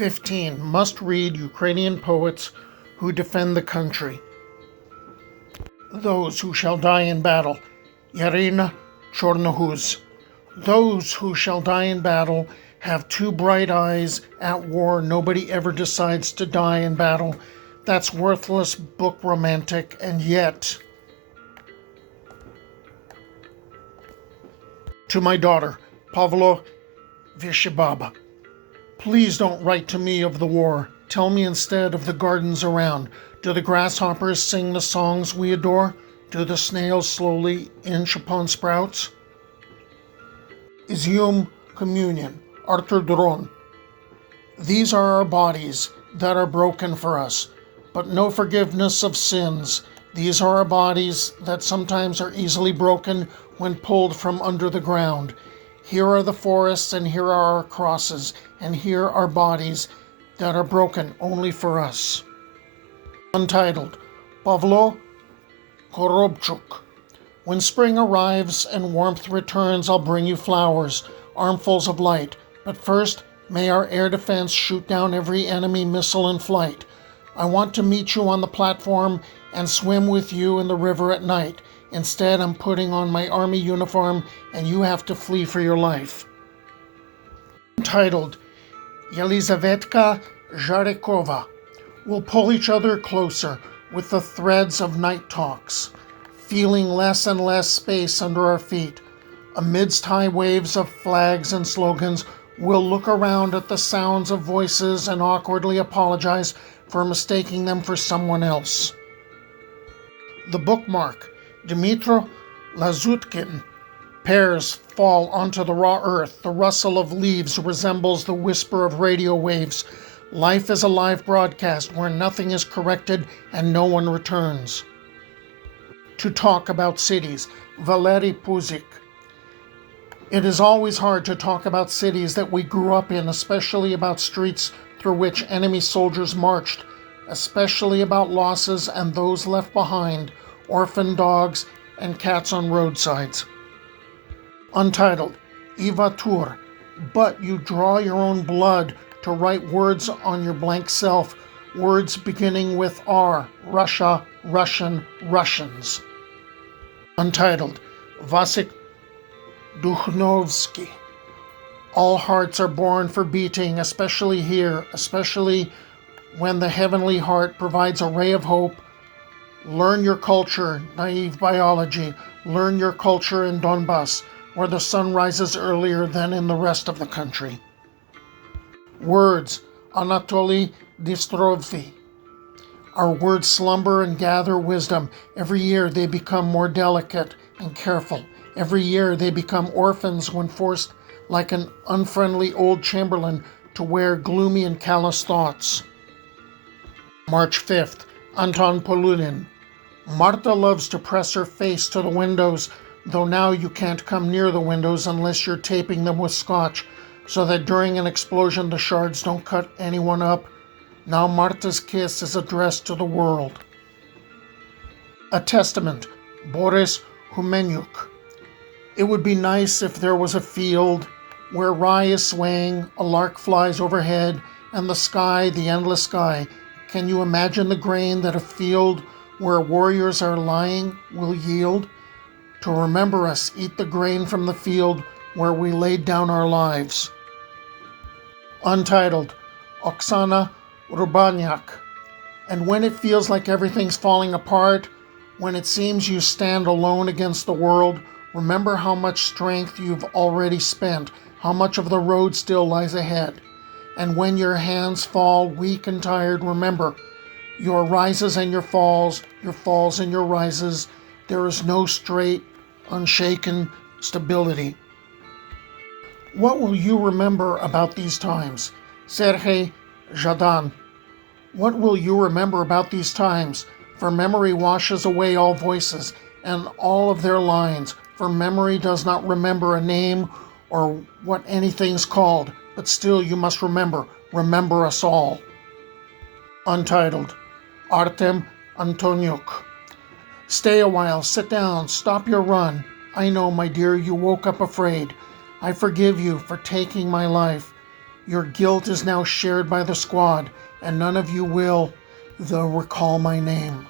15 must-read Ukrainian poets who defend the country. Those who shall die in battle. Yarina Chornohuz. Those who shall die in battle have two bright eyes. At war, nobody ever decides to die in battle. That's worthless book romantic, and yet... To my daughter, Pavlo Vishibaba. Please don't write to me of the war. Tell me instead of the gardens around. Do the grasshoppers sing the songs we adore? Do the snails slowly inch upon sprouts? Izium Communion, Arthur Dron. These are our bodies that are broken for us, but no forgiveness of sins. These are our bodies that sometimes are easily broken when pulled from under the ground. Here are the forests, and here are our crosses, and here are bodies that are broken only for us. Untitled, Pavlo Korobchuk. When spring arrives and warmth returns, I'll bring you flowers, armfuls of light. But first, may our air defense shoot down every enemy missile in flight. I want to meet you on the platform and swim with you in the river at night. Instead, I'm putting on my army uniform and you have to flee for your life. Entitled, Yelizavetka Zharekova. We'll pull each other closer with the threads of night talks, feeling less and less space under our feet. Amidst high waves of flags and slogans, we'll look around at the sounds of voices and awkwardly apologize for mistaking them for someone else. The bookmark, Dmitro Lazutkin. Pears fall onto the raw earth. The rustle of leaves resembles the whisper of radio waves. Life is a live broadcast where nothing is corrected and no one returns. To talk about cities, Valery Puzik. It is always hard to talk about cities that we grew up in, especially about streets through which enemy soldiers marched, especially about losses and those left behind, orphan dogs and cats on roadsides. Untitled, Eva Tur. But you draw your own blood to write words on your blank self, words beginning with R, Russia, Russian, Russians. Untitled, Vasik Dukhnovsky. All hearts are born for beating, especially here, especially when the heavenly heart provides a ray of hope. Learn your culture, naive biology. Learn your culture in Donbass, where the sun rises earlier than in the rest of the country. Words, Anatoly Distrovsky. Our words slumber and gather wisdom. Every year they become more delicate and careful. Every year they become orphans when forced, like an unfriendly old chamberlain, to wear gloomy and callous thoughts. March 5th, Anton Polunin. Marta loves to press her face to the windows, though now you can't come near the windows unless you're taping them with scotch, so that during an explosion the shards don't cut anyone up. Now Marta's kiss is addressed to the world. A testament, Boris Humenyuk. It would be nice if there was a field where rye is swaying, a lark flies overhead, and the sky, the endless sky. Can you imagine the grain that a field where warriors are lying will yield? To remember us, eat the grain from the field where we laid down our lives. Untitled, Oksana Rubanyak. And when it feels like everything's falling apart, when it seems you stand alone against the world, remember how much strength you've already spent, how much of the road still lies ahead. And when your hands fall weak and tired, remember, your rises and your falls and your rises, there is no straight, unshaken stability. What will you remember about these times? Sergei Zhadan. What will you remember about these times? For memory washes away all voices and all of their lines, for memory does not remember a name or what anything's called, but still you must remember us all. Untitled, Artem Antoniuk. Stay a while, sit down, stop your run. I know, my dear, you woke up afraid. I forgive you for taking my life. Your guilt is now shared by the squad, and none of you will, though, recall my name.